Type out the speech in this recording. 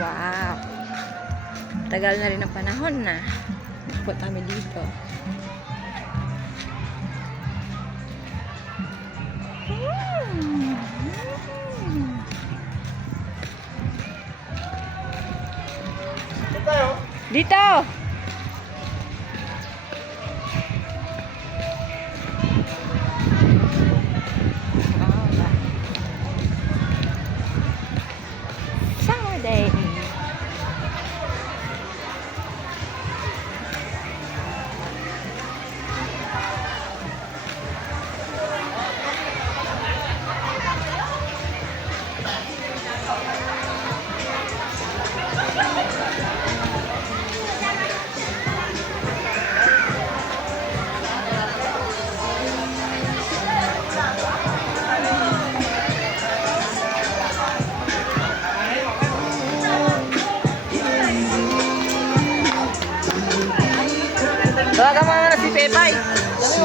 Wow. Tagal na rin ang panahon na punta kami dito. Dito! Summer day! Tawagan mo na si Pepay.